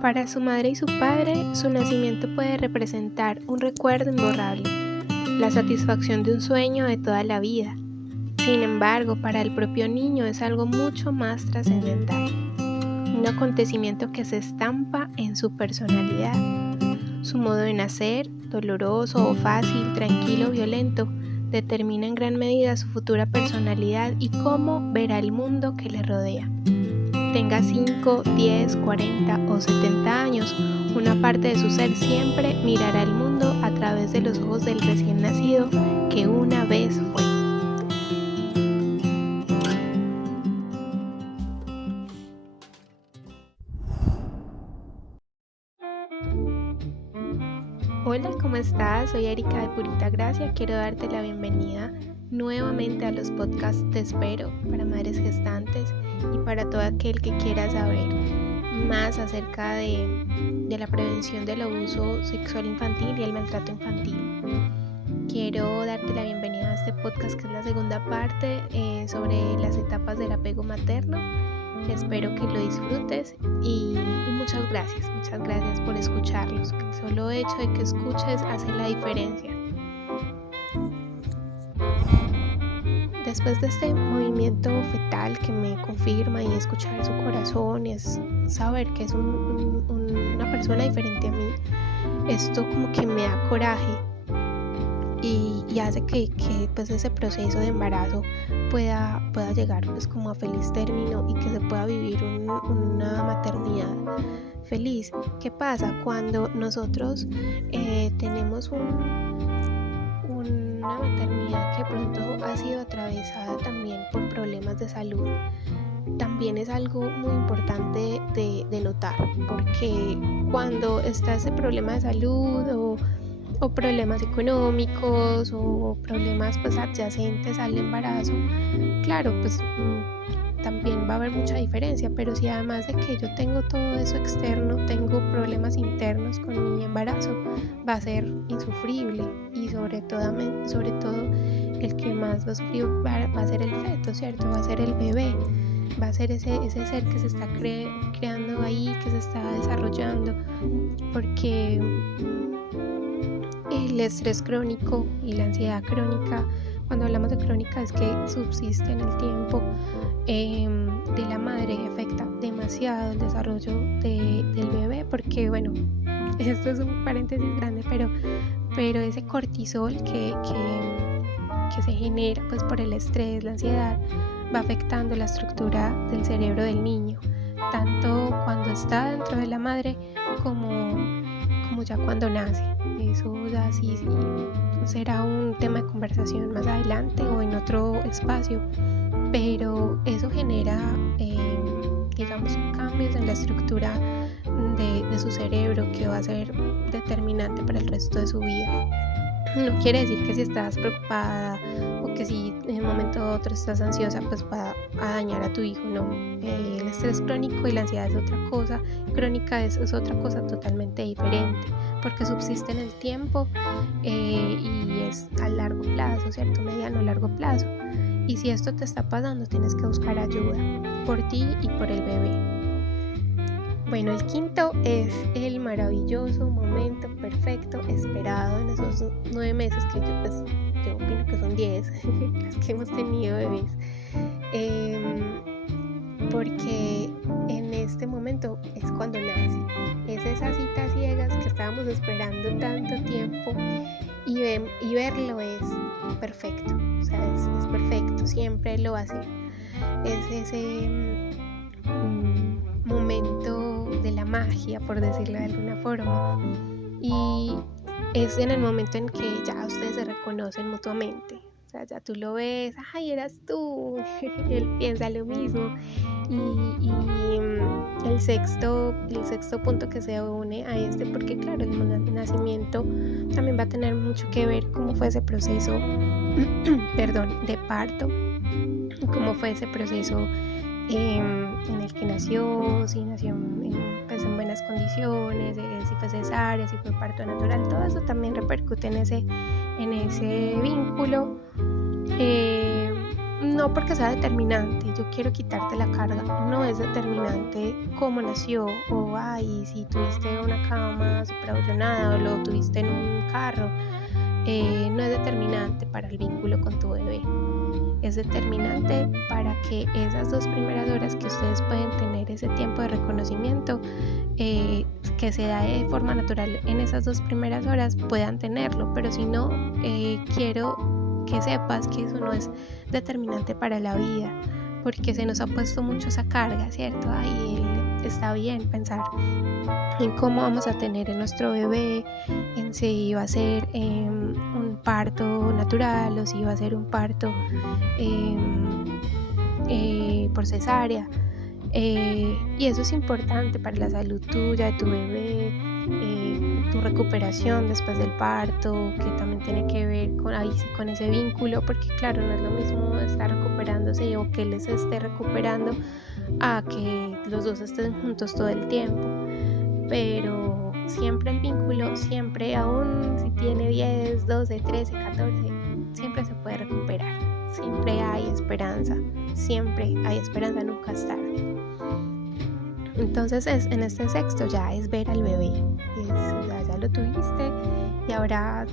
Para su madre y su padre, su nacimiento puede representar un recuerdo imborrable, la satisfacción de un sueño de toda la vida. Sin embargo, para el propio niño es algo mucho más trascendental, un acontecimiento que se estampa en su personalidad. Su modo de nacer, doloroso o fácil, tranquilo o violento, determina en gran medida su futura personalidad y cómo verá el mundo que le rodea. Tenga 5, 10, 40 o 70 años, una parte de su ser siempre mirará el mundo a través de los ojos del recién nacido que una vez fue. Hola, ¿cómo estás? Soy Erika de Purita Gracia. Quiero darte la bienvenida nuevamente a los podcasts Te Espero para madres gestantes y para todo aquel que quiera saber más acerca de la prevención del abuso sexual infantil y el maltrato infantil. Quiero darte la bienvenida a este podcast que es la segunda parte sobre las etapas del apego materno. Espero que lo disfrutes y muchas gracias por escucharlos. El solo hecho de que escuches hace la diferencia. Después de este movimiento fetal que me confirma y escuchar su corazón y es saber que es una persona diferente a mí, esto como que me da coraje y hace que pues ese proceso de embarazo pueda llegar pues como a feliz término y que se pueda vivir una maternidad feliz. ¿Qué pasa cuando nosotros tenemos una maternidad que pronto ha sido atravesada también por problemas de salud? También es algo muy importante de notar, porque cuando está ese problema de salud o problemas económicos o problemas pues adyacentes al embarazo, claro, pues también va a haber mucha diferencia, pero si además de que yo tengo todo eso externo, tengo problemas internos con mi embarazo, va a ser insufrible y sobre todo el que más va a sufrir va a ser el feto, ¿cierto? Va a ser el bebé, va a ser ese ser que se está creando ahí, que se está desarrollando, porque el estrés crónico y la ansiedad crónica, cuando hablamos de crónica es que subsiste en el tiempo de la madre y afecta demasiado el desarrollo del bebé, porque bueno, esto es un paréntesis grande, pero ese cortisol que se genera pues por el estrés, la ansiedad, va afectando la estructura del cerebro del niño, tanto cuando está dentro de la madre como ya cuando nace. Eso ya sí será un tema de conversación más adelante o en otro espacio, pero eso genera digamos cambios en la estructura de su cerebro que va a ser determinante para el resto de su vida. No quiere decir que si estás preocupada o que si en un momento u otro estás ansiosa pues va a dañar a tu hijo, no. El estrés crónico y la ansiedad es otra cosa, crónica es otra cosa totalmente diferente, porque subsiste en el tiempo y es a largo plazo, ¿cierto? Mediano, largo plazo. Y si esto te está pasando, tienes que buscar ayuda por ti y por el bebé. Bueno, el quinto es el maravilloso momento perfecto esperado en esos 9 meses que yo opino que son 10 los que hemos tenido bebés, porque en este momento es cuando nace, es esas citas ciegas que estábamos esperando tanto tiempo y verlo es perfecto, o sea, es perfecto, siempre lo va a ser, es ese momento de la magia, por decirlo de alguna forma, y es en el momento en que ya ustedes se reconocen mutuamente, o sea, ya tú lo ves, ay, eras tú, él piensa lo mismo, y el sexto punto que se une a este, porque claro, el nacimiento también va a tener mucho que ver cómo fue ese proceso de parto, cómo fue ese proceso en el que nació, si nació en buenas condiciones, si fue cesárea, si fue parto natural, todo eso también repercute en ese vínculo. no porque sea determinante, yo quiero quitarte la carga, no es determinante cómo nació, o ay, si tuviste una cama superabillonada o lo tuviste en un carro, no es determinante para el vínculo con tu bebé. Es determinante para que esas 2 primeras horas que ustedes pueden tener ese tiempo de reconocimiento, que se da de forma natural en esas 2 primeras horas, puedan tenerlo. Pero si no, quiero que sepas que eso no es determinante para la vida, porque se nos ha puesto mucho esa carga, ¿cierto? Ahí está bien pensar en cómo vamos a tener a nuestro bebé, en si va a ser un parto natural o si va a ser un parto por cesárea. Y eso es importante para la salud tuya, de tu bebé, tu recuperación después del parto, que también tiene que ver con ese vínculo, porque claro, no es lo mismo estar recuperándose o que él se esté recuperando a que los dos estén juntos todo el tiempo. Pero siempre el vínculo, siempre, aún si tiene 10, 12, 13, 14, siempre se puede recuperar. Siempre hay esperanza, nunca es tarde. Entonces en este sexto ya es ver al bebé, ya lo tuviste y ahora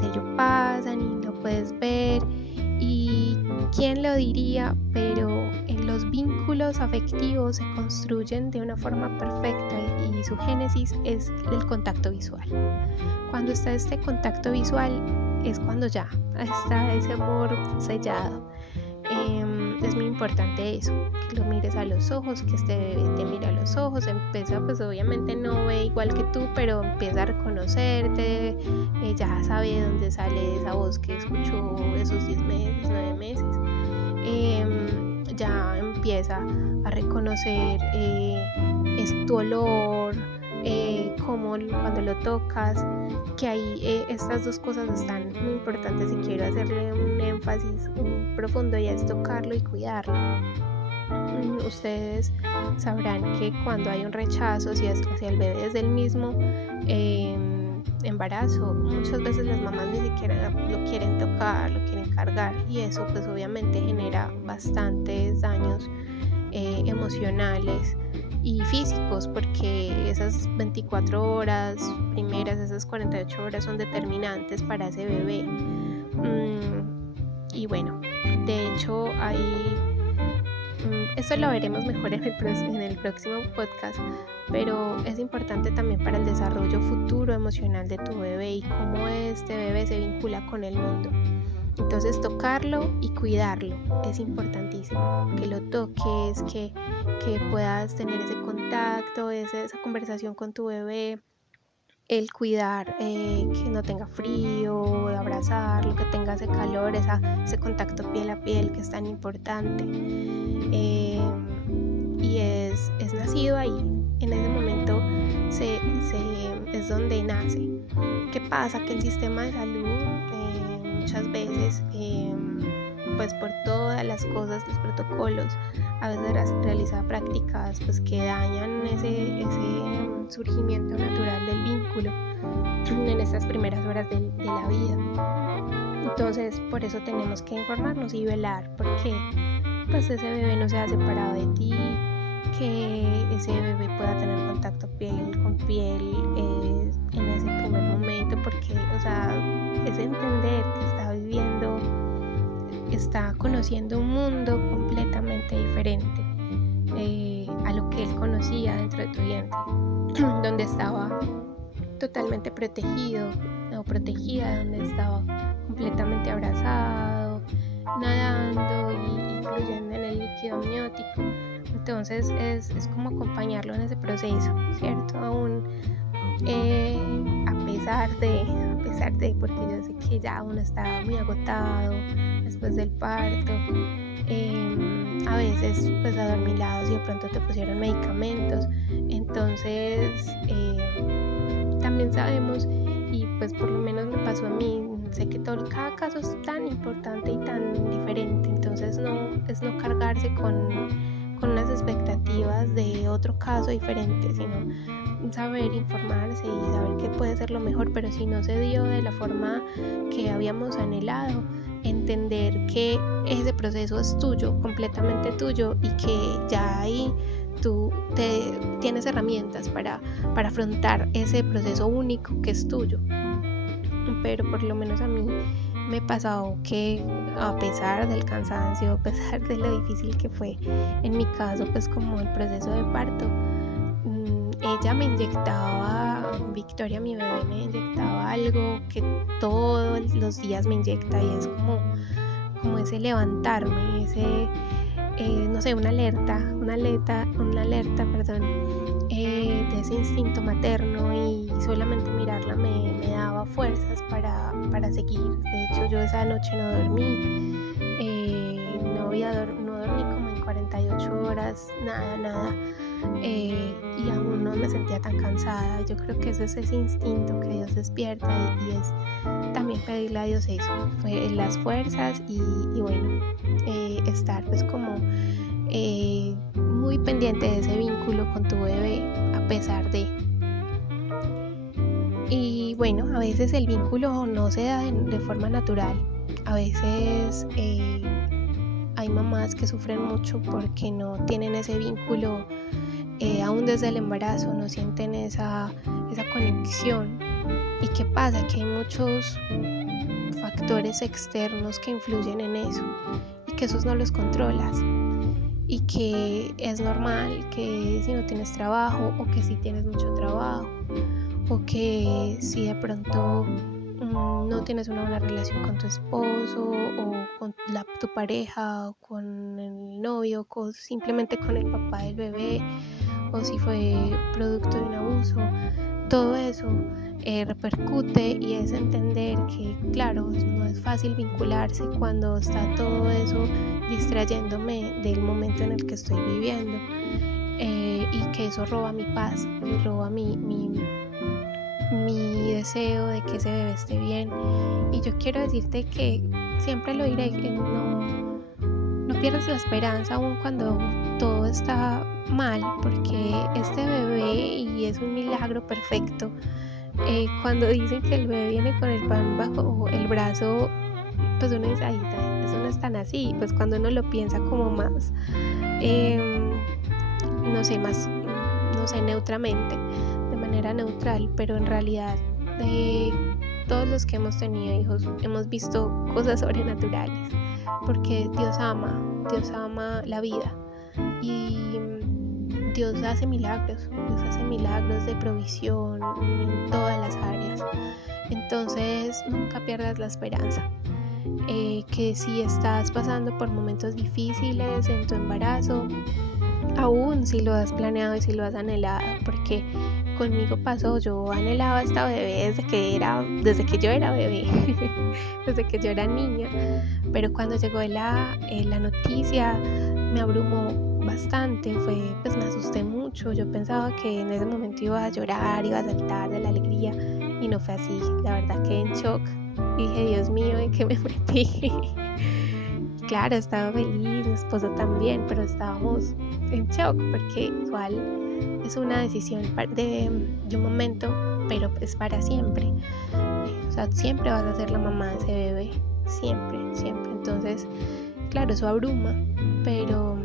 de ello pasan y lo puedes ver. Y quién lo diría, pero en los vínculos afectivos se construyen de una forma perfecta y su génesis es el contacto visual. Cuando está este contacto visual es cuando ya está ese amor sellado. Es muy importante eso, que lo mires a los ojos, que este bebé te mire a los ojos, empieza, pues obviamente no ve igual que tú, pero empieza a reconocerte, ya sabe de dónde sale esa voz que escuchó esos 10 meses, 9 meses, ya empieza a reconocer tu olor, como cuando lo tocas, que ahí estas 2 cosas están muy importantes y quiero hacerle un énfasis profundo, y es tocarlo y cuidarlo. Ustedes sabrán que cuando hay un rechazo hacia el bebé desde el mismo embarazo, muchas veces las mamás ni siquiera lo quieren tocar, lo quieren cargar, y eso pues obviamente genera bastantes daños emocionales y físicos, porque esas 24 horas primeras, esas 48 horas son determinantes para ese bebé. Y bueno, de hecho esto lo veremos mejor en el próximo podcast, pero es importante también para el desarrollo futuro emocional de tu bebé y cómo este bebé se vincula con el mundo. Entonces tocarlo y cuidarlo es importantísimo, que lo toques, que puedas tener ese contacto, esa conversación con tu bebé, el cuidar que no tenga frío, abrazarlo, que tenga ese calor, ese contacto piel a piel que es tan importante, y es nacido ahí, en ese momento es donde nace. ¿Qué pasa? Que el sistema de salud muchas veces, pues por todas las cosas, los protocolos, a veces realiza prácticas pues que dañan ese surgimiento natural del vínculo en estas primeras horas de la vida. Entonces por eso tenemos que informarnos y velar porque pues ese bebé no sea separado de ti, que ese bebé pueda tener contacto piel con piel en ese primer momento, porque es entender que está conociendo un mundo completamente diferente a lo que él conocía dentro de tu vientre, donde estaba totalmente protegido o protegida, donde estaba completamente abrazado, nadando y fluyendo en el líquido amniótico. Entonces es como acompañarlo en ese proceso, ¿cierto? Aún a pesar de, porque yo sé que ya uno está muy agotado después del parto, a veces pues adormilados y de pronto te pusieron medicamentos, entonces también sabemos, y pues por lo menos me pasó a mí, sé que cada caso es tan importante y tan diferente, entonces no cargarse con unas expectativas de otro caso diferente, sino saber informarse y saber qué puede ser lo mejor. Pero si no se dio de la forma que habíamos anhelado, entender que ese proceso es tuyo, completamente tuyo, y que ya ahí tú tienes herramientas para afrontar ese proceso único que es tuyo. Pero por lo menos a mí me pasó que, a pesar del cansancio, a pesar de lo difícil que fue en mi caso, pues como el proceso de parto, ella me inyectaba, Victoria, mi bebé, me inyectaba algo que todos los días me inyecta, y es como ese levantarme, ese no sé, una alerta, de ese instinto materno, y solamente mirarla me daba fuerzas para seguir. De hecho, yo esa noche no dormí, no dormí como en 48 horas, nada, y aún no me sentía tan cansada. Yo creo que eso es ese instinto que Dios despierta, y es también pedirle a Dios eso, las fuerzas, y bueno, estar pues como muy pendiente de ese vínculo con tu bebé a pesar de. Y bueno, a veces el vínculo no se da de forma natural. A veces hay mamás que sufren mucho porque no tienen ese vínculo, aún desde el embarazo no sienten esa conexión. ¿Y qué pasa? Que hay muchos factores externos que influyen en eso, y que esos no los controlas, y que es normal que si no tienes trabajo, o que si tienes mucho trabajo, o que si de pronto no tienes una buena relación con tu esposo, o con tu pareja, o con el novio, o simplemente con el papá del bebé, o si fue producto de un abuso, todo eso repercute, y es entender que, claro, no es fácil vincularse cuando está todo eso distrayéndome del momento en el que estoy viviendo, y que eso roba mi paz, y roba mi deseo de que ese bebé esté bien. Y yo quiero decirte que siempre lo diré, que no pierdas la esperanza aún cuando todo está mal, porque este bebé, y es un milagro perfecto, cuando dicen que el bebé viene con el pan bajo el brazo, pues uno dice, ay, eso no es tan así. Pues cuando uno lo piensa como más, no sé, neutramente, de manera neutral, pero en realidad todos los que hemos tenido hijos hemos visto cosas sobrenaturales, porque Dios ama la vida, y Dios hace milagros de provisión en todas las áreas. Entonces nunca pierdas la esperanza, que si estás pasando por momentos difíciles en tu embarazo, aún si lo has planeado y si lo has anhelado, porque conmigo pasó, yo anhelaba esta bebé desde que yo era bebé, desde que yo era niña, pero cuando llegó la noticia me abrumó bastante, me asusté mucho. Yo pensaba que en ese momento iba a llorar, iba a saltar de la alegría, y no fue así. La verdad quedé en shock, dije, Dios mío, ¿en qué me metí? Claro, estaba feliz, mi esposo también, pero estábamos en shock, porque igual es una decisión de un momento, pero es para siempre. O sea, siempre vas a ser la mamá de ese bebé, siempre. Entonces, claro, eso abruma, pero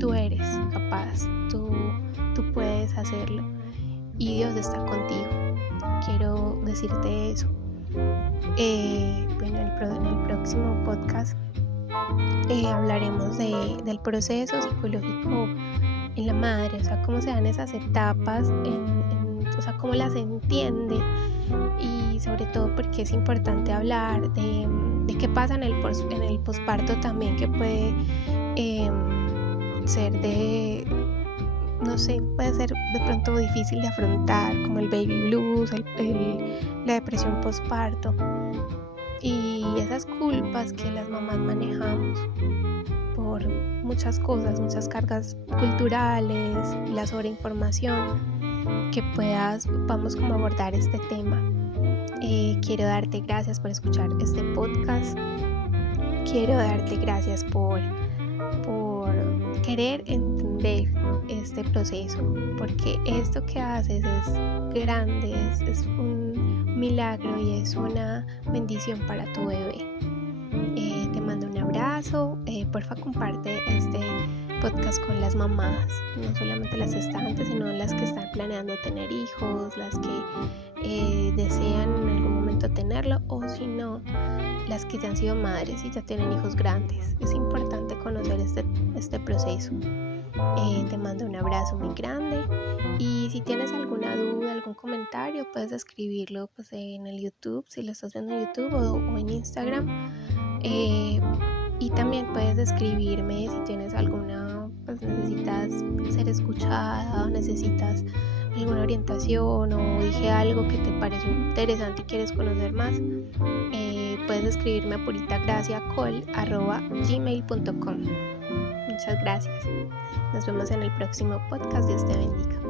tú eres capaz, tú puedes hacerlo, y Dios está contigo. Quiero decirte eso. Bueno, en el próximo podcast hablaremos del proceso psicológico en la madre, o sea, cómo se dan esas etapas, o sea, cómo las entiende, y sobre todo porque es importante hablar de qué pasa en el posparto también, que puede ser puede ser de pronto difícil de afrontar, como el baby blues, la depresión posparto, y esas culpas que las mamás manejamos por muchas cosas, muchas cargas culturales, la sobreinformación, que vamos como a abordar este tema. Quiero darte gracias por escuchar este podcast. Quiero darte gracias por querer entender este proceso, porque esto que haces es grande, es un milagro, y es una bendición para tu bebé. caso, porfa comparte este podcast con las mamás, no solamente las gestantes, sino las que están planeando tener hijos, las que desean en algún momento tenerlo, o si no, las que ya han sido madres y ya tienen hijos grandes. Es importante conocer este proceso. Te mando un abrazo muy grande, y si tienes alguna duda, algún comentario, puedes escribirlo pues, en el YouTube, si lo estás viendo en YouTube, o en Instagram. Y también puedes escribirme si tienes alguna, pues necesitas ser escuchada, o necesitas alguna orientación, o dije algo que te pareció interesante y quieres conocer más. Puedes escribirme a puritagraciacol@gmail.com. Muchas gracias. Nos vemos en el próximo podcast. Dios te bendiga.